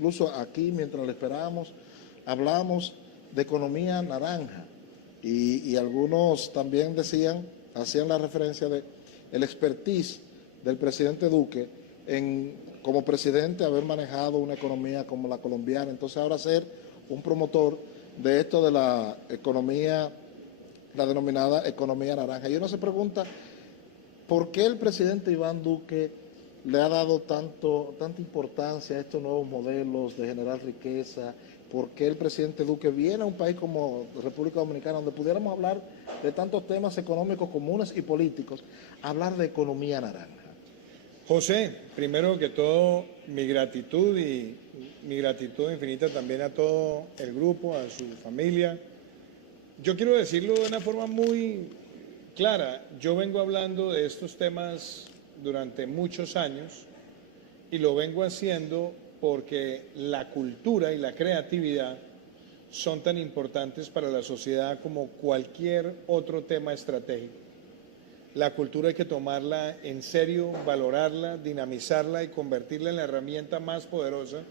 Incluso aquí, mientras le esperábamos, hablamos de economía naranja y algunos también hacían la referencia de el expertise del presidente Duque como presidente haber manejado una economía como la colombiana. Entonces ahora ser un promotor de esto de la economía, la denominada economía naranja. Y uno se pregunta, ¿por qué el presidente Iván Duque le ha dado tanta importancia a estos nuevos modelos de generar riqueza? ¿Por qué el presidente Duque viene a un país como República Dominicana, donde pudiéramos hablar de tantos temas económicos comunes y políticos, hablar de economía naranja? José, primero que todo, mi gratitud y mi gratitud infinita también a todo el grupo, a su familia. Yo quiero decirlo de una forma muy clara. Yo vengo hablando de estos temas durante muchos años y lo vengo haciendo porque la cultura y la creatividad son tan importantes para la sociedad como cualquier otro tema estratégico. La cultura hay que tomarla en serio, valorarla, dinamizarla y convertirla en la herramienta más poderosa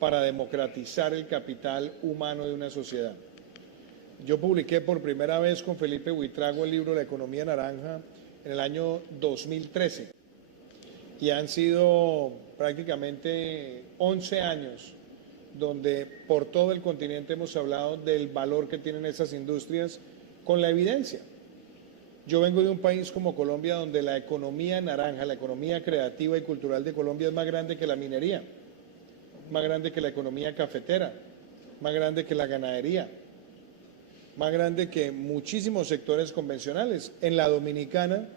para democratizar el capital humano de una sociedad. Yo publiqué por primera vez con Felipe Buitrago el libro La economía naranja en el año 2013 y han sido prácticamente 11 años donde por todo el continente hemos hablado del valor que tienen esas industrias con la evidencia. Yo vengo de un país como Colombia donde la economía naranja, la economía creativa y cultural de Colombia es más grande que la minería, más grande que la economía cafetera, más grande que la ganadería, más grande que muchísimos sectores convencionales. En la Dominicana,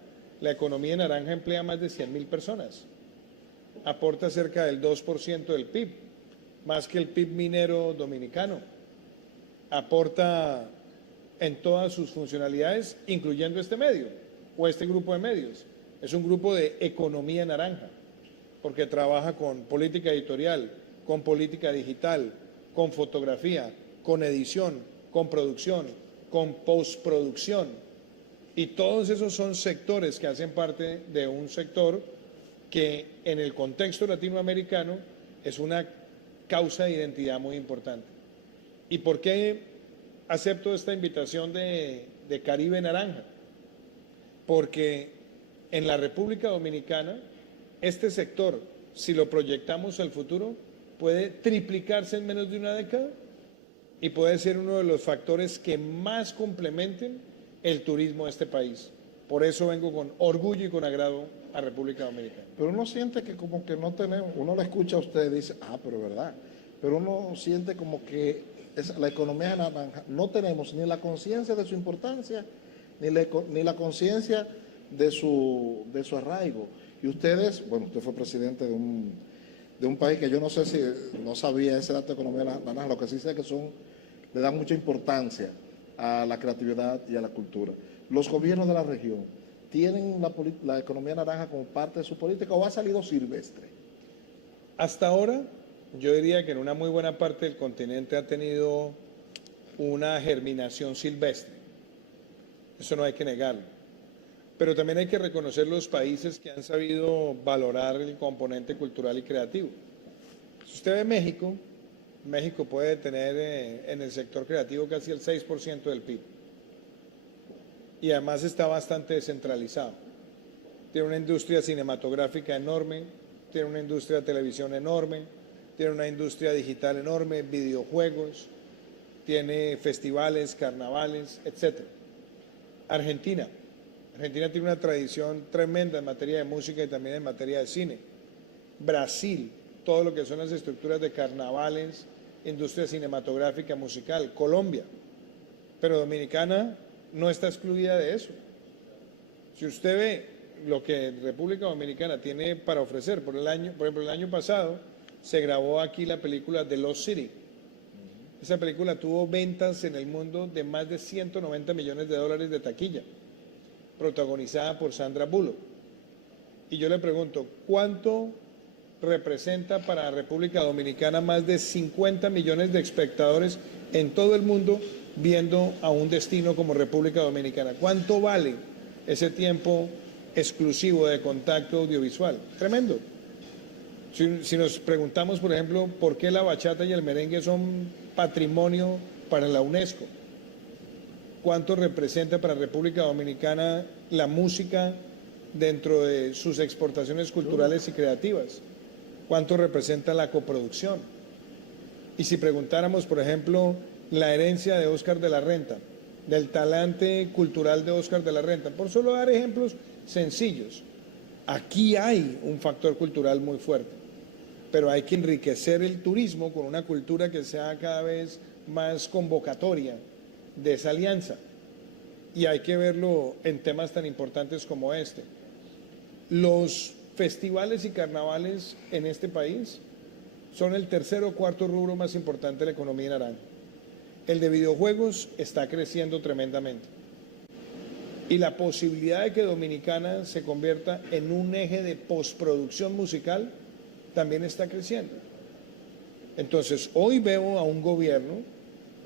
la economía naranja emplea más de 100.000 personas, aporta cerca del 2% del PIB, más que el PIB minero dominicano, aporta en todas sus funcionalidades, incluyendo este medio o este grupo de medios. Es un grupo de economía naranja, porque trabaja con política editorial, con política digital, con fotografía, con edición, con producción, con postproducción. Y todos esos son sectores que hacen parte de un sector que en el contexto latinoamericano es una causa de identidad muy importante. ¿Y por qué acepto esta invitación de Caribe Naranja? Porque en la República Dominicana este sector, si lo proyectamos al futuro, puede triplicarse en menos de una década y puede ser uno de los factores que más complementen el turismo de este país. Por eso vengo con orgullo y con agrado a República Dominicana. Pero uno siente que como que no tenemos, uno la escucha a usted y dice, pero verdad, pero uno siente como que la economía naranja no tenemos ni la conciencia de su importancia, ni la conciencia de su arraigo. Y ustedes, bueno, usted fue presidente de un país que yo no sé si, no sabía ese dato de economía naranja, lo que sí sé es que le dan mucha importancia a la creatividad y a la cultura. Los gobiernos de la región tienen la economía naranja como parte de su política o ha salido silvestre. Hasta ahora, yo diría que en una muy buena parte del continente ha tenido una germinación silvestre. Eso no hay que negarlo. Pero también hay que reconocer los países que han sabido valorar el componente cultural y creativo. Si usted ve México, México puede tener en el sector creativo casi el 6% del PIB. Y además está bastante descentralizado. Tiene una industria cinematográfica enorme, tiene una industria de televisión enorme, tiene una industria digital enorme, videojuegos, tiene festivales, carnavales, etc. Argentina tiene una tradición tremenda en materia de música y también en materia de cine. Brasil, todo lo que son las estructuras de carnavales, industria cinematográfica, musical. Colombia, pero Dominicana no está excluida de eso. Si usted ve lo que República Dominicana tiene para ofrecer, por ejemplo, el año pasado se grabó aquí la película The Lost City. Esa película tuvo ventas en el mundo de más de 190 millones de dólares de taquilla, protagonizada por Sandra Bullock. Y yo le pregunto, ¿cuánto representa para República Dominicana más de 50 millones de espectadores en todo el mundo viendo a un destino como República Dominicana? ¿Cuánto vale ese tiempo exclusivo de contacto audiovisual? Tremendo. Si nos preguntamos, por ejemplo, por qué la bachata y el merengue son patrimonio para la UNESCO, cuánto representa para República Dominicana la música dentro de sus exportaciones culturales y creativas, cuánto representa la coproducción. Y si preguntáramos, por ejemplo, la herencia de Óscar de la Renta, del talante cultural de Óscar de la Renta, por solo dar ejemplos sencillos, aquí hay un factor cultural muy fuerte, pero hay que enriquecer el turismo con una cultura que sea cada vez más convocatoria de esa alianza. Y hay que verlo en temas tan importantes como este. Los festivales y carnavales en este país son el tercer o cuarto rubro más importante de la economía naranja. El de videojuegos está creciendo tremendamente. Y la posibilidad de que Dominicana se convierta en un eje de postproducción musical también está creciendo. Entonces, hoy veo a un gobierno,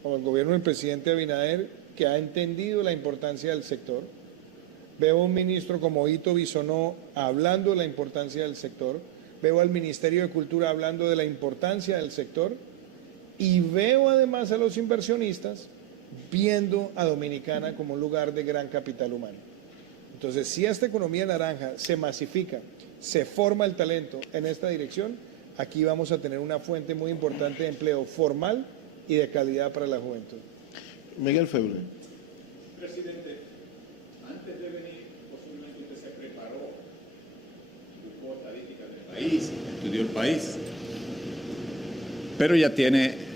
como el gobierno del presidente Abinader, que ha entendido la importancia del sector. Veo a un ministro como Ito Bisonó hablando de la importancia del sector. Veo al Ministerio de Cultura hablando de la importancia del sector. Y veo además a los inversionistas viendo a Dominicana como un lugar de gran capital humano. Entonces, si esta economía naranja se masifica, se forma el talento en esta dirección, aquí vamos a tener una fuente muy importante de empleo formal y de calidad para la juventud. Miguel Feble. Presidente, antes de venir, posiblemente usted se preparó, buscó estadísticas del país, estudió el país, pero ya tiene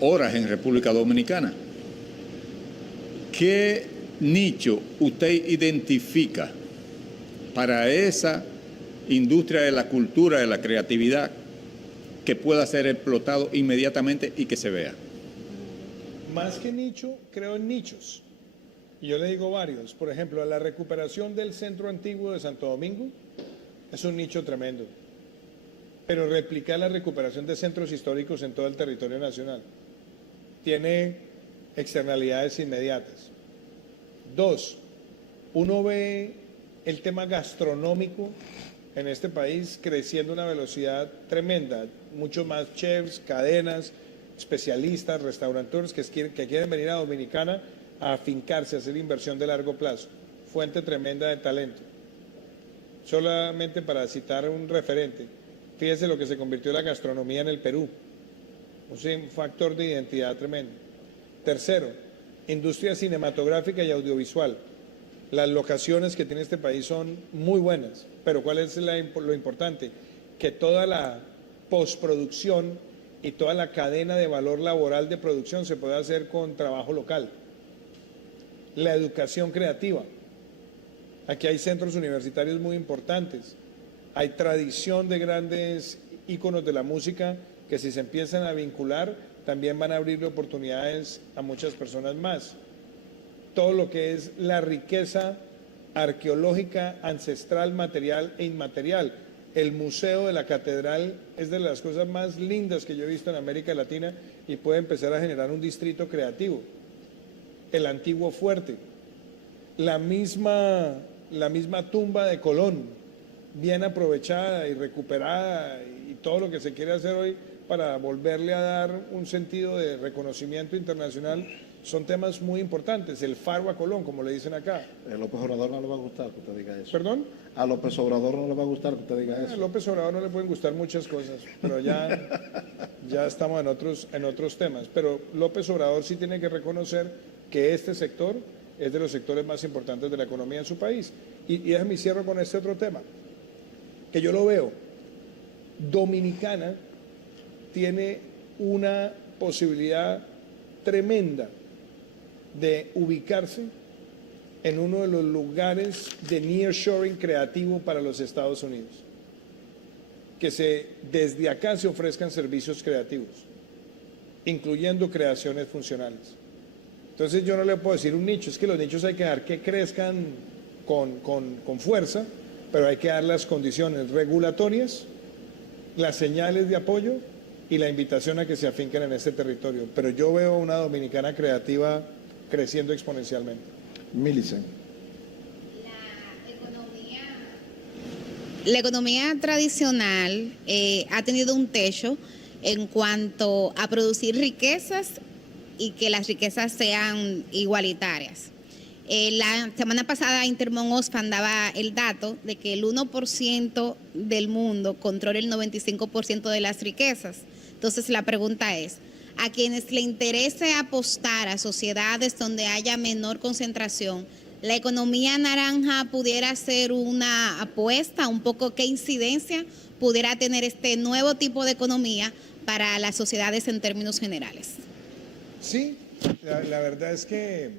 horas en República Dominicana. ¿Qué nicho usted identifica para esa industria de la cultura, de la creatividad, que pueda ser explotado inmediatamente y que se vea? Más que nicho, creo en nichos. Y yo le digo varios. Por ejemplo, la recuperación del centro antiguo de Santo Domingo es un nicho tremendo. Pero replicar la recuperación de centros históricos en todo el territorio nacional tiene externalidades inmediatas. Dos, uno ve el tema gastronómico en este país creciendo a una velocidad tremenda. Muchos más chefs, cadenas, especialistas, restauradores que quieren venir a Dominicana a afincarse, a hacer inversión de largo plazo. Fuente tremenda de talento. Solamente para citar un referente, fíjese lo que se convirtió la gastronomía en el Perú. Un factor de identidad tremendo. Tercero, industria cinematográfica y audiovisual. Las locaciones que tiene este país son muy buenas, pero ¿cuál es lo importante? Que toda la postproducción y toda la cadena de valor laboral de producción se puede hacer con trabajo local. La educación creativa. Aquí hay centros universitarios muy importantes. Hay tradición de grandes íconos de la música que si se empiezan a vincular también van a abrirle oportunidades a muchas personas más. Todo lo que es la riqueza arqueológica, ancestral, material e inmaterial. El Museo de la Catedral es de las cosas más lindas que yo he visto en América Latina y puede empezar a generar un distrito creativo. El antiguo fuerte, la misma tumba de Colón, bien aprovechada y recuperada y todo lo que se quiere hacer hoy para volverle a dar un sentido de reconocimiento internacional, son temas muy importantes. El faro a Colón, como le dicen acá. A López Obrador no le va a gustar que usted diga eso. ¿Perdón? A López Obrador no le va a gustar que usted diga eso. A López Obrador no le pueden gustar muchas cosas, pero ya estamos en otros temas. Pero López Obrador sí tiene que reconocer que este sector es de los sectores más importantes de la economía en su país. Y déjame cierro con este otro tema, que yo lo veo. Dominicana tiene una posibilidad tremenda de ubicarse en uno de los lugares de nearshoring creativo para los Estados Unidos. Que desde acá se ofrezcan servicios creativos, incluyendo creaciones funcionales. Entonces yo no le puedo decir un nicho, es que los nichos hay que dejar que crezcan con fuerza, pero hay que dar las condiciones regulatorias, las señales de apoyo y la invitación a que se afinquen en este territorio. Pero yo veo una dominicana creativa creciendo exponencialmente. Millicent. La economía La economía tradicional ha tenido un techo en cuanto a producir riquezas y que las riquezas sean igualitarias. La semana pasada Intermon Oxfam daba el dato de que el 1% del mundo controla el 95% de las riquezas. Entonces la pregunta es, a quienes le interese apostar a sociedades donde haya menor concentración, ¿la economía naranja pudiera ser una apuesta? Un poco, ¿qué incidencia pudiera tener este nuevo tipo de economía para las sociedades en términos generales? Sí, la verdad es que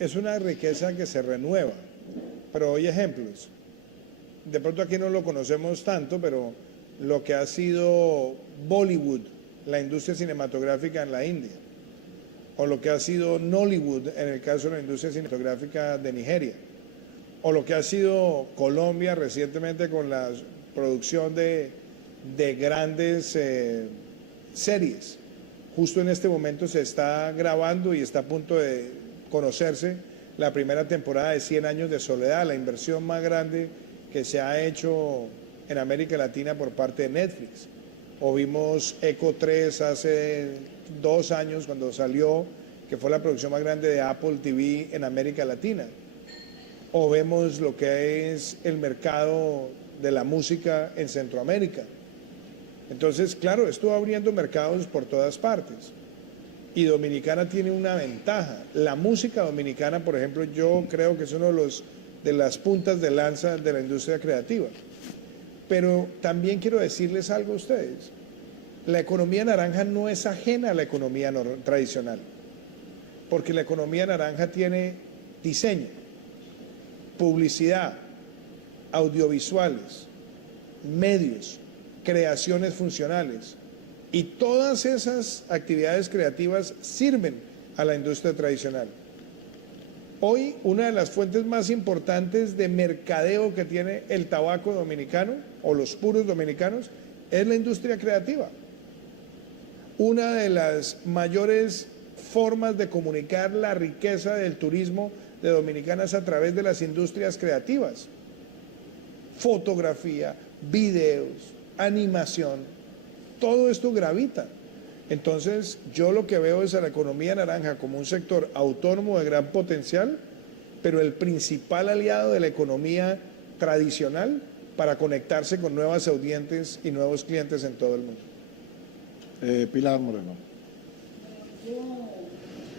es una riqueza que se renueva, pero hay ejemplos. De pronto aquí no lo conocemos tanto, pero lo que ha sido Bollywood, la industria cinematográfica en la India, o lo que ha sido Nollywood en el caso de la industria cinematográfica de Nigeria, o lo que ha sido Colombia recientemente con la producción de grandes series. Justo en este momento se está grabando y está a punto de conocerse la primera temporada de 100 años de soledad, la inversión más grande que se ha hecho en América Latina por parte de Netflix. O vimos Echo 3 hace 2 años cuando salió, que fue la producción más grande de Apple TV en América Latina. O vemos lo que es el mercado de la música en Centroamérica. Entonces, claro, estuvo abriendo mercados por todas partes. Y Dominicana tiene una ventaja. La música dominicana, por ejemplo, yo creo que es uno de las puntas de lanza de la industria creativa. Pero también quiero decirles algo a ustedes. La economía naranja no es ajena a la economía tradicional, porque la economía naranja tiene diseño, publicidad, audiovisuales, medios, creaciones funcionales. Y todas esas actividades creativas sirven a la industria tradicional. Hoy, una de las fuentes más importantes de mercadeo que tiene el tabaco dominicano, o los puros dominicanos, es la industria creativa. Una de las mayores formas de comunicar la riqueza del turismo de Dominicana es a través de las industrias creativas. Fotografía, videos, animación. Todo esto gravita. Entonces, yo lo que veo es a la economía naranja como un sector autónomo de gran potencial, pero el principal aliado de la economía tradicional para conectarse con nuevas audiencias y nuevos clientes en todo el mundo. Pilar Moreno.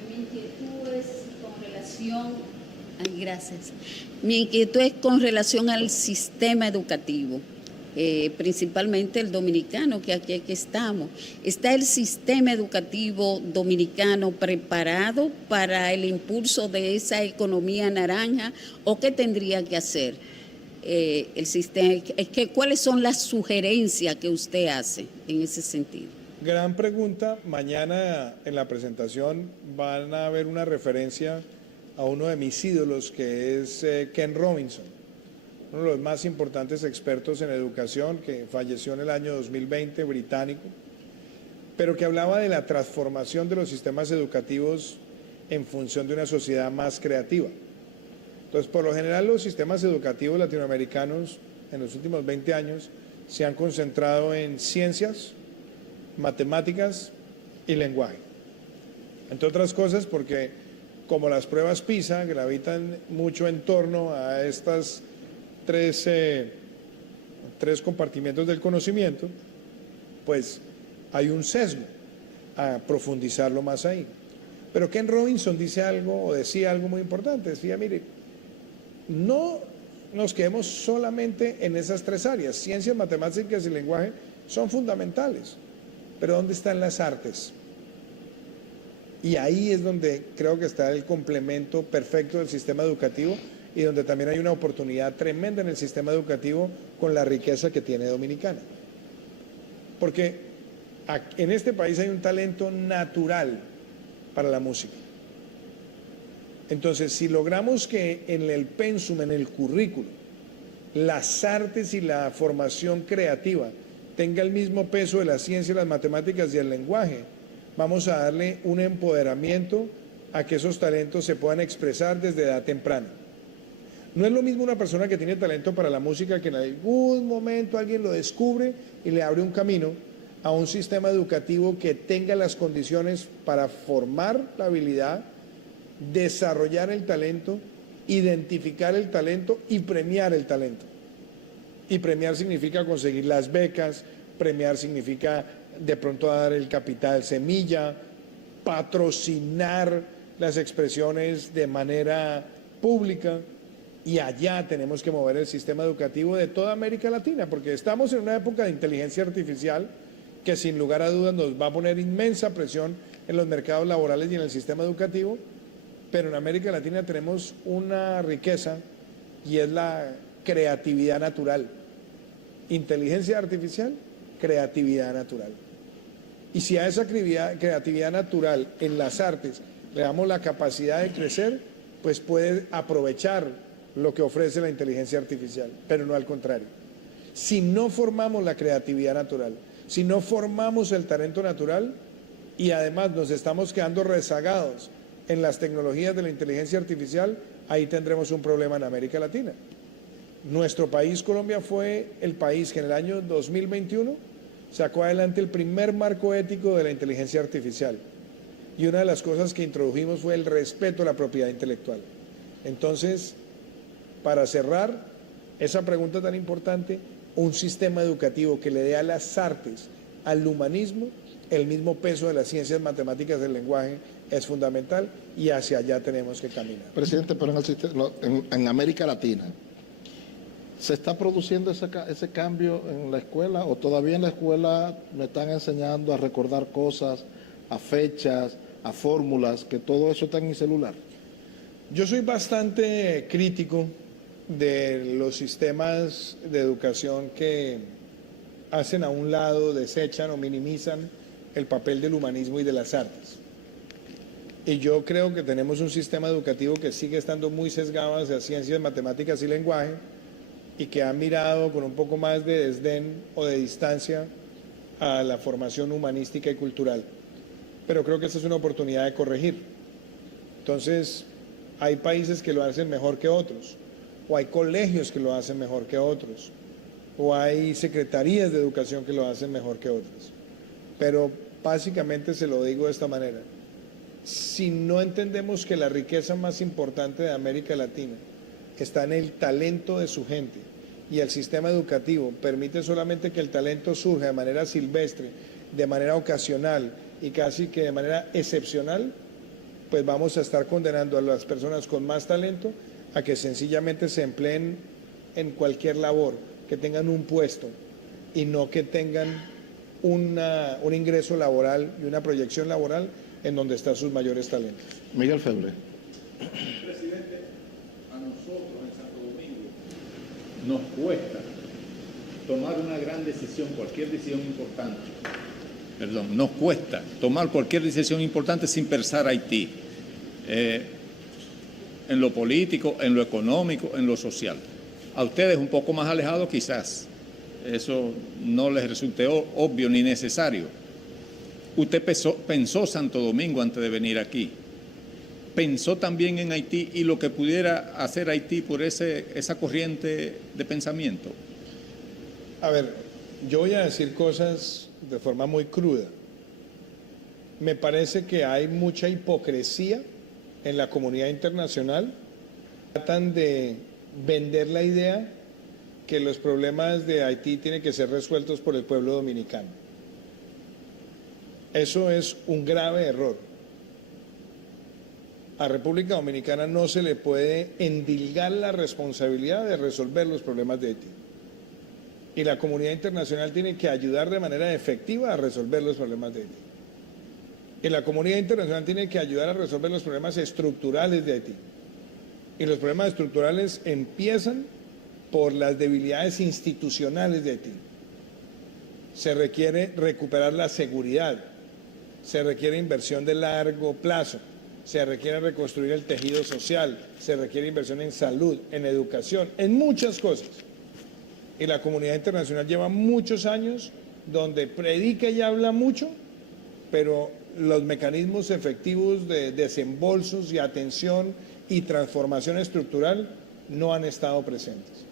Mi inquietud es con relación, gracias. Mi inquietud es con relación al sistema educativo. Principalmente el dominicano, que aquí estamos. ¿Está el sistema educativo dominicano preparado para el impulso de esa economía naranja o qué tendría que hacer el sistema? ¿Cuáles son las sugerencias que usted hace en ese sentido? Gran pregunta. Mañana en la presentación van a ver una referencia a uno de mis ídolos, que es Ken Robinson, uno de los más importantes expertos en educación, que falleció en el año 2020, británico, pero que hablaba de la transformación de los sistemas educativos en función de una sociedad más creativa. Entonces, por lo general, los sistemas educativos latinoamericanos en los últimos 20 años se han concentrado en ciencias, matemáticas y lenguaje. Entre otras cosas porque, como las pruebas PISA gravitan mucho en torno a estas tres compartimentos del conocimiento, pues hay un sesgo a profundizarlo más ahí. Pero Ken Robinson decía algo muy importante. Decía, mire, no nos quedemos solamente en esas tres áreas. Ciencias, matemáticas y lenguaje son fundamentales, pero ¿dónde están las artes? Y ahí es donde creo que está el complemento perfecto del sistema educativo, y donde también hay una oportunidad tremenda en el sistema educativo con la riqueza que tiene Dominicana. Porque en este país hay un talento natural para la música. Entonces, si logramos que en el pensum, en el currículo, las artes y la formación creativa tenga el mismo peso de la ciencia, las matemáticas y el lenguaje, vamos a darle un empoderamiento a que esos talentos se puedan expresar desde edad temprana. No es lo mismo una persona que tiene talento para la música, que en algún momento alguien lo descubre y le abre un camino, a un sistema educativo que tenga las condiciones para formar la habilidad, desarrollar el talento, identificar el talento y premiar el talento. Y premiar significa conseguir las becas, premiar significa de pronto dar el capital semilla, patrocinar las expresiones de manera pública, y allá tenemos que mover el sistema educativo de toda América Latina, porque estamos en una época de inteligencia artificial que sin lugar a dudas nos va a poner inmensa presión en los mercados laborales y en el sistema educativo, pero en América Latina tenemos una riqueza y es la creatividad natural. Inteligencia artificial, creatividad natural. Y si a esa creatividad natural en las artes le damos la capacidad de crecer, pues puede aprovechar lo que ofrece la inteligencia artificial, pero no al contrario. Si no formamos la creatividad natural, si no formamos el talento natural y además nos estamos quedando rezagados en las tecnologías de la inteligencia artificial, ahí tendremos un problema en América Latina. Nuestro país, Colombia, fue el país que en el año 2021 sacó adelante el primer marco ético de la inteligencia artificial. Y una de las cosas que introdujimos fue el respeto a la propiedad intelectual. Entonces, para cerrar esa pregunta tan importante, un sistema educativo que le dé a las artes, al humanismo, el mismo peso de las ciencias matemáticas del lenguaje es fundamental y hacia allá tenemos que caminar. Presidente, pero en América Latina, ¿se está produciendo ese cambio en la escuela o todavía en la escuela me están enseñando a recordar cosas, a fechas, a fórmulas, que todo eso está en mi celular? Yo soy bastante crítico de los sistemas de educación que hacen a un lado, desechan o minimizan el papel del humanismo y de las artes. Y yo creo que tenemos un sistema educativo que sigue estando muy sesgado hacia ciencias, matemáticas y lenguaje, y que ha mirado con un poco más de desdén o de distancia a la formación humanística y cultural. Pero creo que esta es una oportunidad de corregir. Entonces, hay países que lo hacen mejor que otros, o hay colegios que lo hacen mejor que otros, o hay secretarías de educación que lo hacen mejor que otras. Pero básicamente se lo digo de esta manera: si no entendemos que la riqueza más importante de América Latina está en el talento de su gente y el sistema educativo permite solamente que el talento surja de manera silvestre, de manera ocasional y casi que de manera excepcional, pues vamos a estar condenando a las personas con más talento a que sencillamente se empleen en cualquier labor, que tengan un puesto y no que tengan un ingreso laboral y una proyección laboral en donde están sus mayores talentos. Miguel Feble. Presidente, a nosotros en Santo Domingo nos cuesta tomar una gran decisión, cualquier decisión importante. Perdón, nos cuesta tomar cualquier decisión importante sin pensar Haití. En lo político, en lo económico, en lo social. A ustedes un poco más alejados quizás eso no les resulte obvio ni necesario. Usted pensó Santo Domingo antes de venir aquí. Pensó también en Haití y lo que pudiera hacer Haití por esa corriente de pensamiento. A ver, yo voy a decir cosas de forma muy cruda. Me parece que hay mucha hipocresía en la comunidad internacional. Tratan de vender la idea que los problemas de Haití tienen que ser resueltos por el pueblo dominicano. Eso es un grave error. A República Dominicana no se le puede endilgar la responsabilidad de resolver los problemas de Haití. Y la comunidad internacional tiene que ayudar de manera efectiva a resolver los problemas de Haití. Y la comunidad internacional tiene que ayudar a resolver los problemas estructurales de Haití. Y los problemas estructurales empiezan por las debilidades institucionales de Haití. Se requiere recuperar la seguridad, se requiere inversión de largo plazo, se requiere reconstruir el tejido social, se requiere inversión en salud, en educación, en muchas cosas. Y la comunidad internacional lleva muchos años donde predica y habla mucho, pero los mecanismos efectivos de desembolsos y atención y transformación estructural no han estado presentes.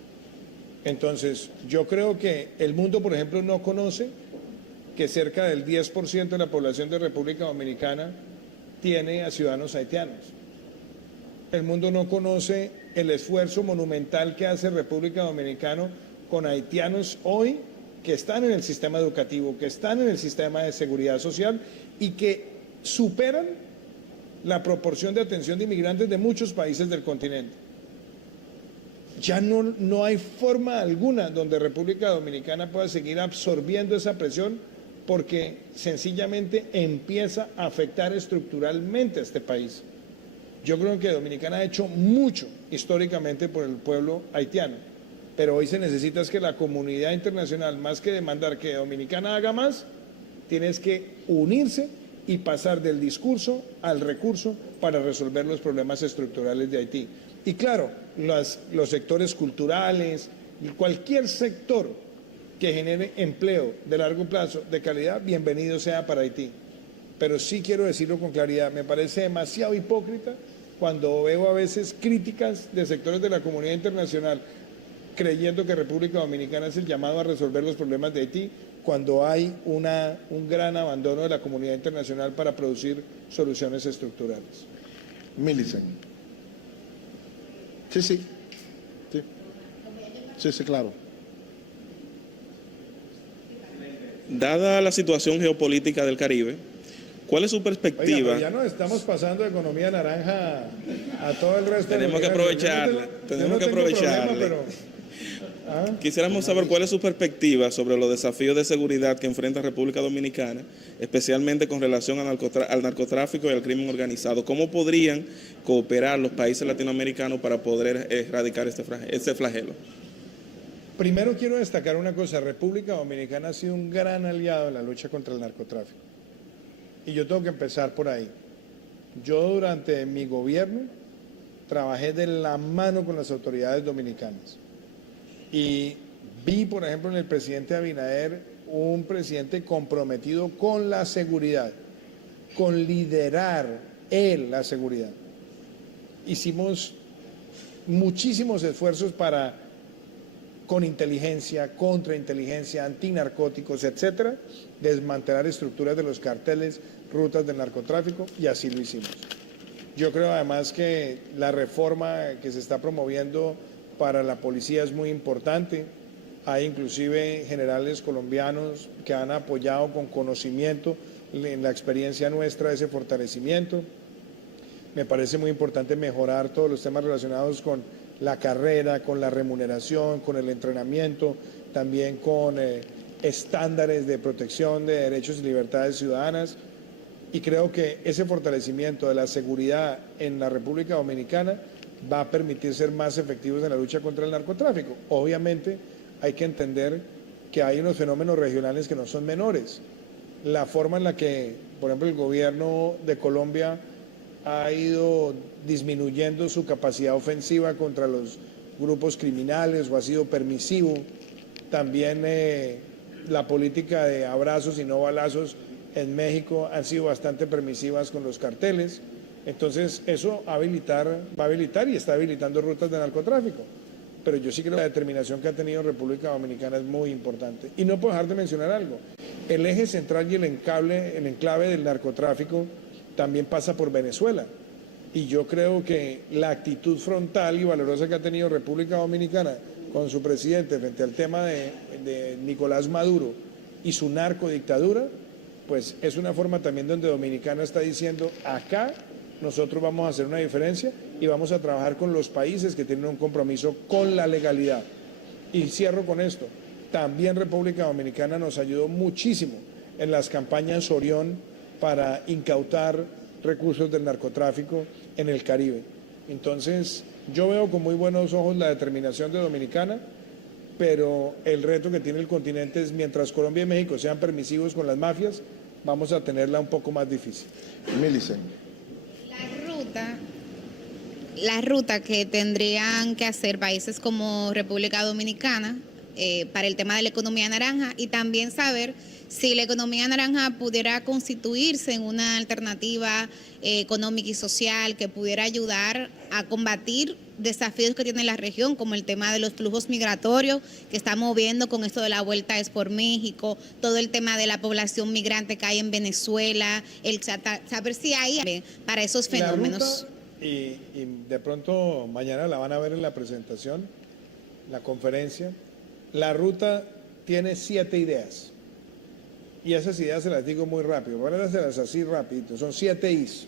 Entonces, yo creo que el mundo, por ejemplo, no conoce que cerca del 10% de la población de República Dominicana tiene a ciudadanos haitianos. El mundo no conoce el esfuerzo monumental que hace República Dominicana con haitianos hoy que están en el sistema educativo, que están en el sistema de seguridad social y que superan la proporción de atención de inmigrantes de muchos países del continente. Ya no hay forma alguna donde República Dominicana pueda seguir absorbiendo esa presión porque sencillamente empieza a afectar estructuralmente a este país. Yo creo que Dominicana ha hecho mucho históricamente por el pueblo haitiano, pero hoy se necesita es que la comunidad internacional, más que demandar que Dominicana haga más, tienes que unirse y pasar del discurso al recurso para resolver los problemas estructurales de Haití. Y claro, los sectores culturales, cualquier sector que genere empleo de largo plazo, de calidad, bienvenido sea para Haití. Pero sí quiero decirlo con claridad, me parece demasiado hipócrita cuando veo a veces críticas de sectores de la comunidad internacional creyendo que República Dominicana es el llamado a resolver los problemas de Haití, cuando hay un gran abandono de la comunidad internacional para producir soluciones estructurales. Millicent. Sí, claro. Dada la situación geopolítica del Caribe, ¿cuál es su perspectiva? Oiga, ya nos estamos pasando de economía naranja a todo el resto. Tenemos que aprovecharle, Quisiéramos saber cuál es su perspectiva sobre los desafíos de seguridad que enfrenta República Dominicana, especialmente con relación al narcotráfico y al crimen organizado. ¿Cómo podrían cooperar los países latinoamericanos para poder erradicar este flagelo? Primero quiero destacar una cosa, República Dominicana ha sido un gran aliado en la lucha contra el narcotráfico. Y yo tengo que empezar por ahí. Yo durante mi gobierno trabajé de la mano con las autoridades dominicanas. Y vi, por ejemplo, en el presidente Abinader un presidente comprometido con la seguridad, con liderar él la seguridad. Hicimos muchísimos esfuerzos para, con inteligencia, contrainteligencia, antinarcóticos, etcétera, desmantelar estructuras de los carteles, rutas del narcotráfico, y así lo hicimos. Yo creo además que la reforma que se está promoviendo para la policía es muy importante. Hay inclusive generales colombianos que han apoyado con conocimiento en la experiencia nuestra ese fortalecimiento. Me parece muy importante mejorar todos los temas relacionados con la carrera, con la remuneración, con el entrenamiento, también con estándares de protección de derechos y libertades ciudadanas. Y creo que ese fortalecimiento de la seguridad en la República Dominicana va a permitir ser más efectivos en la lucha contra el narcotráfico. Obviamente hay que entender que hay unos fenómenos regionales que no son menores. La forma en la que, por ejemplo, el gobierno de Colombia ha ido disminuyendo su capacidad ofensiva contra los grupos criminales o ha sido permisivo. También la política de abrazos y no balazos en México han sido bastante permisivas con los carteles. Entonces eso va a habilitar y está habilitando rutas de narcotráfico. Pero yo sí creo que la determinación que ha tenido República Dominicana es muy importante. Y no puedo dejar de mencionar algo. El eje central y el enclave del narcotráfico también pasa por Venezuela. Y yo creo que la actitud frontal y valorosa que ha tenido República Dominicana con su presidente frente al tema de Nicolás Maduro y su narcodictadura, pues es una forma también donde Dominicana está diciendo, acá nosotros vamos a hacer una diferencia y vamos a trabajar con los países que tienen un compromiso con la legalidad. Y cierro con esto, también República Dominicana nos ayudó muchísimo en las campañas Orión para incautar recursos del narcotráfico en el Caribe. Entonces, yo veo con muy buenos ojos la determinación de Dominicana, pero el reto que tiene el continente es, mientras Colombia y México sean permisivos con las mafias, vamos a tenerla un poco más difícil. Millicent. La ruta que tendrían que hacer países como República Dominicana para el tema de la economía naranja y también saber si la economía naranja pudiera constituirse en una alternativa económica y social que pudiera ayudar a combatir desafíos que tiene la región, como el tema de los flujos migratorios que estamos viendo con esto de la vuelta es por México, todo el tema de la población migrante que hay en Venezuela, el saber si hay para esos fenómenos. La ruta, y de pronto mañana la van a ver en la presentación, la conferencia, la ruta tiene 7 ideas. Y esas ideas se las digo muy rápido, voy a dárselas así rapidito, son 7 Is.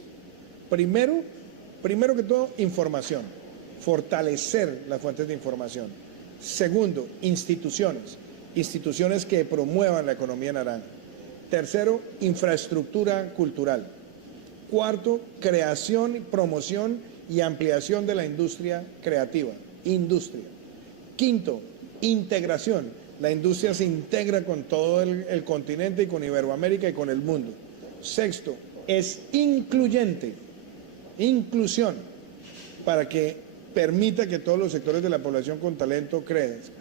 Primero que todo, información, fortalecer las fuentes de información. Segundo, instituciones que promuevan la economía naranja. Tercero, infraestructura cultural. Cuarto, creación, promoción y ampliación de la industria creativa, industria. Quinto, integración. La industria se integra con todo el continente y con Iberoamérica y con el mundo. Sexto, es incluyente, inclusión, para que permita que todos los sectores de la población con talento crezcan.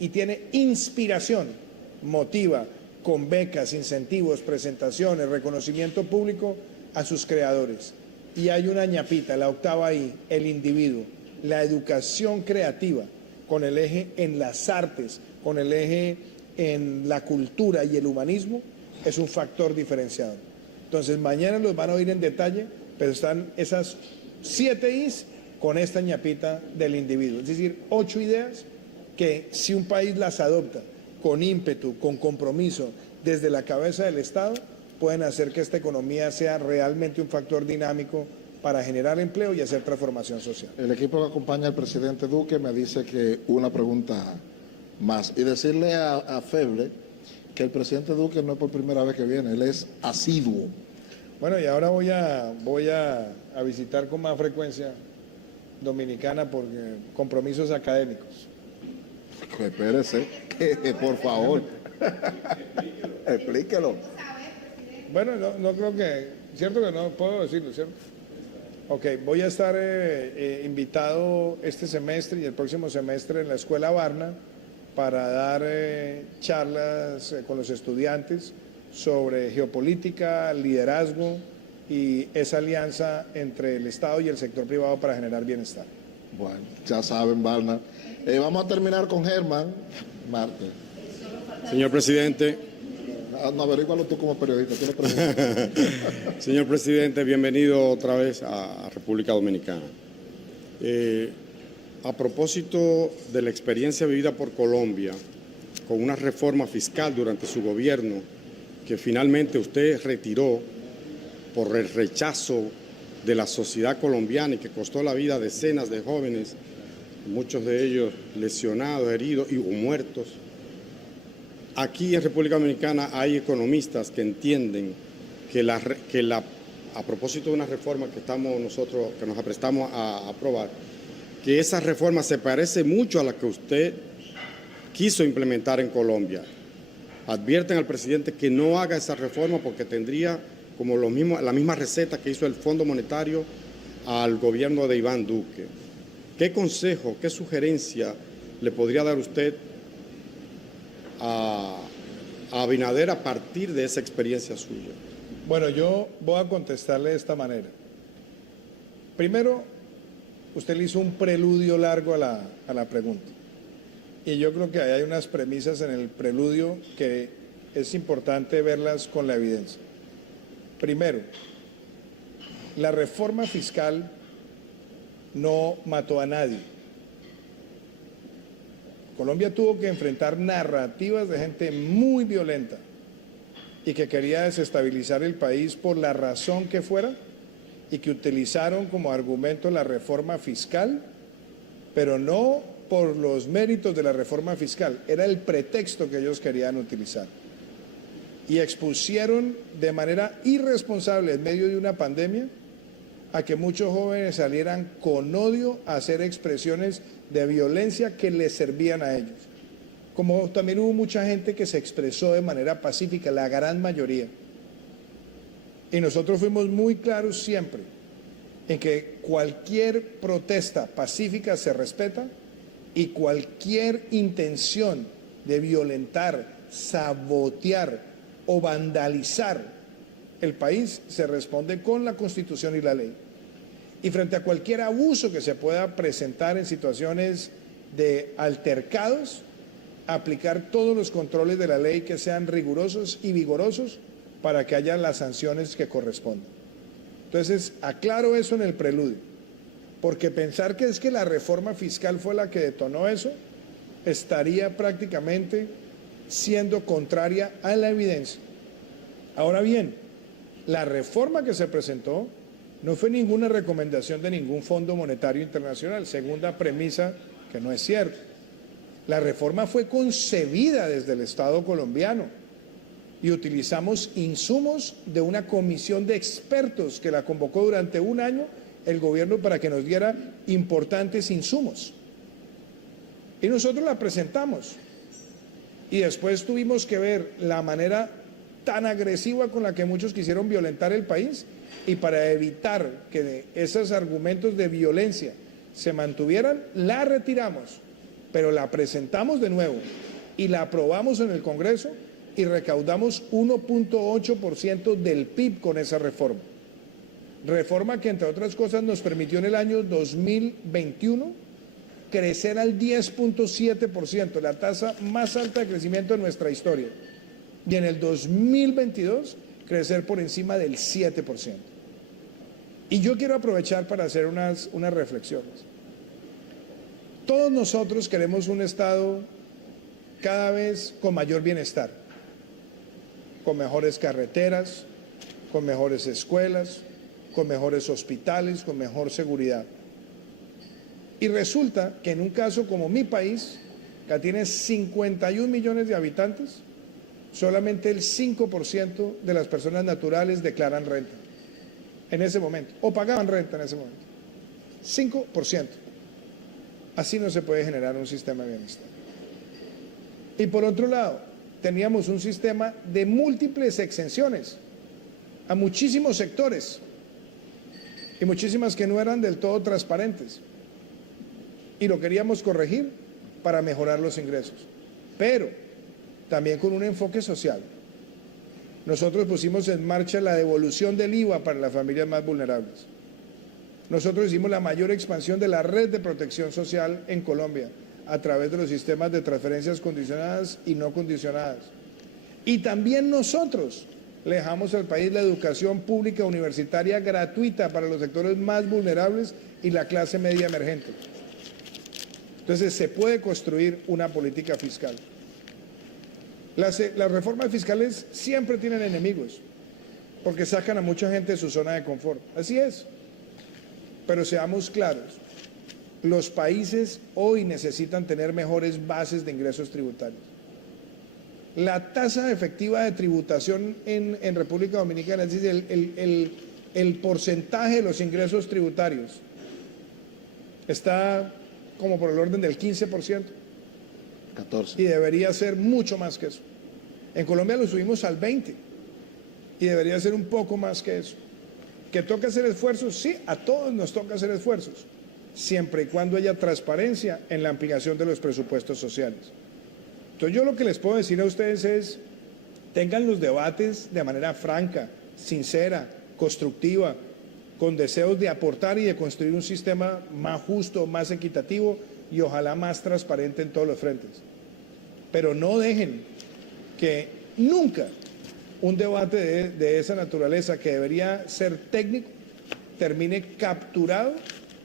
Y tiene inspiración, motiva con becas, incentivos, presentaciones, reconocimiento público a sus creadores. Y hay una ñapita, la octava I, el individuo, la educación creativa, con el eje en las artes, con el eje en la cultura y el humanismo, es un factor diferenciador. Entonces, mañana los van a oír en detalle, pero están esas 7 Is con esta ñapita del individuo. Es decir, 8 ideas que si un país las adopta con ímpetu, con compromiso, desde la cabeza del Estado, pueden hacer que esta economía sea realmente un factor dinámico para generar empleo y hacer transformación social. El equipo que acompaña al presidente Duque me dice que una pregunta más. Y decirle a Feble que el presidente Duque no es por primera vez que viene, él es asiduo. Bueno, y ahora voy a visitar con más frecuencia Dominicana por compromisos académicos. Espérese, por favor. Explíquelo. Bueno, no creo que, cierto que no puedo decirlo, ¿cierto? Ok, voy a estar invitado este semestre y el próximo semestre en la Escuela Barna para dar charlas con los estudiantes sobre geopolítica, liderazgo y esa alianza entre el Estado y el sector privado para generar bienestar. Bueno, ya saben, Barna. Vamos a terminar con Germán Marte. Señor presidente. No, averígualo tú como periodista. ¿Qué le preguntas? Señor presidente, bienvenido otra vez a República Dominicana. A propósito de la experiencia vivida por Colombia con una reforma fiscal durante su gobierno que finalmente usted retiró por el rechazo de la sociedad colombiana y que costó la vida a decenas de jóvenes, muchos de ellos lesionados, heridos y o muertos. Aquí en República Dominicana hay economistas que entienden que a propósito de una reforma que nos aprestamos a aprobar, que esa reforma se parece mucho a la que usted quiso implementar en Colombia. Advierten al presidente que no haga esa reforma porque tendría como la misma receta que hizo el Fondo Monetario al gobierno de Iván Duque. ¿Qué consejo, qué sugerencia le podría dar usted a Abinader a partir de esa experiencia suya? Bueno, yo voy a contestarle de esta manera. Primero, usted le hizo un preludio largo a la pregunta. Y yo creo que hay unas premisas en el preludio que es importante verlas con la evidencia. Primero, la reforma fiscal no mató a nadie. Colombia tuvo que enfrentar narrativas de gente muy violenta y que quería desestabilizar el país por la razón que fuera y que utilizaron como argumento la reforma fiscal, pero no por los méritos de la reforma fiscal, era el pretexto que ellos querían utilizar. Y expusieron de manera irresponsable en medio de una pandemia a que muchos jóvenes salieran con odio a hacer expresiones de violencia que les servían a ellos. Como también hubo mucha gente que se expresó de manera pacífica, la gran mayoría. Y nosotros fuimos muy claros siempre en que cualquier protesta pacífica se respeta y cualquier intención de violentar, sabotear o vandalizar el país, se responde con la Constitución y la ley. Y frente a cualquier abuso que se pueda presentar en situaciones de altercados, aplicar todos los controles de la ley que sean rigurosos y vigorosos para que haya las sanciones que correspondan. Entonces, aclaro eso en el preludio, porque pensar que es que la reforma fiscal fue la que detonó eso, estaría prácticamente siendo contraria a la evidencia. Ahora bien, la reforma que se presentó no fue ninguna recomendación de ningún Fondo Monetario Internacional, segunda premisa que no es cierto. La reforma fue concebida desde el Estado colombiano y utilizamos insumos de una comisión de expertos que la convocó durante un año el gobierno para que nos diera importantes insumos. Y nosotros la presentamos. Y después tuvimos que ver la manera tan agresiva con la que muchos quisieron violentar el país, y para evitar que esos argumentos de violencia se mantuvieran, la retiramos, pero la presentamos de nuevo y la aprobamos en el Congreso y recaudamos 1.8% del PIB con esa reforma. Reforma que, entre otras cosas, nos permitió en el año 2021 crecer al 10.7%, la tasa más alta de crecimiento de nuestra historia. Y en el 2022 crecer por encima del 7%. Y yo quiero aprovechar para hacer unas reflexiones. Todos nosotros queremos un Estado cada vez con mayor bienestar, con mejores carreteras, con mejores escuelas, con mejores hospitales, con mejor seguridad. Y resulta que en un caso como mi país, que tiene 51 millones de habitantes, solamente el 5% de las personas naturales declaran renta en ese momento, o pagaban renta en ese momento. 5%. Así no se puede generar un sistema de bienestar. Y por otro lado, teníamos un sistema de múltiples exenciones a muchísimos sectores y muchísimas que no eran del todo transparentes. Y lo queríamos corregir para mejorar los ingresos, pero también con un enfoque social. Nosotros pusimos en marcha la devolución del IVA para las familias más vulnerables. Nosotros hicimos la mayor expansión de la red de protección social en Colombia a través de los sistemas de transferencias condicionadas y no condicionadas. Y también nosotros le dejamos al país la educación pública universitaria gratuita para los sectores más vulnerables y la clase media emergente. Entonces se puede construir una política fiscal. Las reformas fiscales siempre tienen enemigos, porque sacan a mucha gente de su zona de confort. Así es. Pero seamos claros, los países hoy necesitan tener mejores bases de ingresos tributarios. La tasa efectiva de tributación en República Dominicana, es decir, el porcentaje de los ingresos tributarios, está como por el orden del 15%. 14. Y debería ser mucho más que eso. En Colombia lo subimos al 20% y debería ser un poco más que eso. ¿Que toca hacer esfuerzos? Sí, a todos nos toca hacer esfuerzos, siempre y cuando haya transparencia en la aplicación de los presupuestos sociales. Entonces yo lo que les puedo decir a ustedes es, tengan los debates de manera franca, sincera, constructiva, con deseos de aportar y de construir un sistema más justo, más equitativo y ojalá más transparente en todos los frentes. Pero no dejen que nunca un debate de esa naturaleza, que debería ser técnico, termine capturado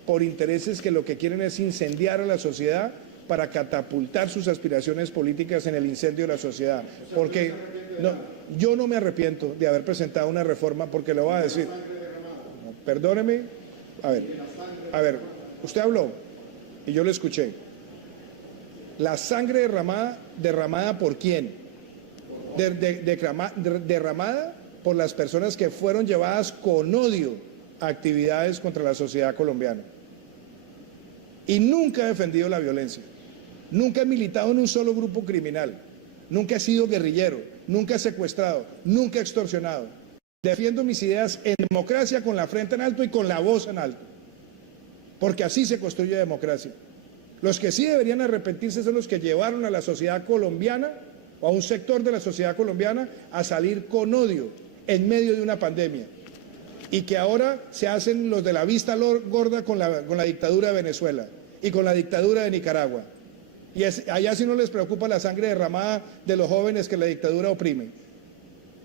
por intereses que lo que quieren es incendiar a la sociedad para catapultar sus aspiraciones políticas en el incendio de la sociedad. Porque yo no me arrepiento de haber presentado una reforma, porque le voy a decir, perdóneme, a ver, usted habló y yo lo escuché. La sangre derramada ¿por quién? Derramada por las personas que fueron llevadas con odio a actividades contra la sociedad colombiana. Y nunca he defendido la violencia, nunca he militado en un solo grupo criminal, nunca he sido guerrillero, nunca he secuestrado, nunca he extorsionado. Defiendo mis ideas en democracia con la frente en alto y con la voz en alto, porque así se construye democracia. Los que sí deberían arrepentirse son los que llevaron a la sociedad colombiana o a un sector de la sociedad colombiana a salir con odio en medio de una pandemia y que ahora se hacen los de la vista gorda con la dictadura de Venezuela y con la dictadura de Nicaragua. Y allá sí no les preocupa la sangre derramada de los jóvenes que la dictadura oprime.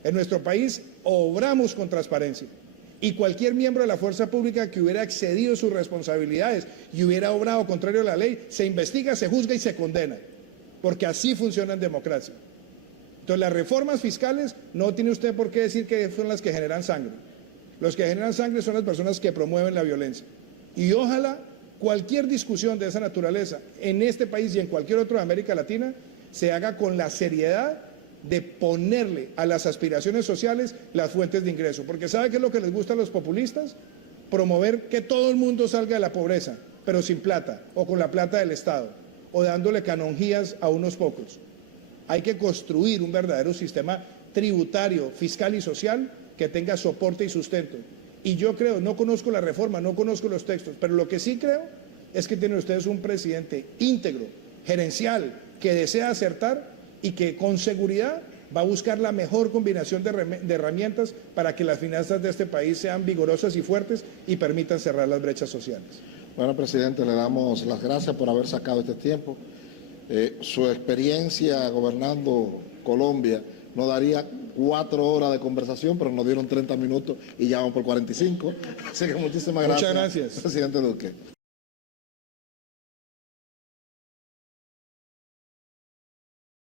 En nuestro país obramos con transparencia y cualquier miembro de la fuerza pública que hubiera excedido sus responsabilidades y hubiera obrado contrario a la ley, se investiga, se juzga y se condena, porque así funciona en democracia. Entonces las reformas fiscales no tiene usted por qué decir que son las que generan sangre. Los que generan sangre son las personas que promueven la violencia. Y ojalá cualquier discusión de esa naturaleza en este país y en cualquier otro de América Latina se haga con la seriedad de ponerle a las aspiraciones sociales las fuentes de ingreso. Porque ¿sabe qué es lo que les gusta a los populistas? Promover que todo el mundo salga de la pobreza, pero sin plata, o con la plata del Estado, o dándole canonjías a unos pocos. Hay que construir un verdadero sistema tributario, fiscal y social que tenga soporte y sustento. Y yo creo, no conozco la reforma, no conozco los textos, pero lo que sí creo es que tienen ustedes un presidente íntegro, gerencial, que desea acertar y que con seguridad va a buscar la mejor combinación de herramientas para que las finanzas de este país sean vigorosas y fuertes y permitan cerrar las brechas sociales. Bueno, presidente, le damos las gracias por haber sacado este tiempo. Su experiencia gobernando Colombia nos daría 4 horas de conversación, pero nos dieron 30 minutos y ya vamos por 45. Así que muchísimas gracias. Muchas gracias, presidente Duque.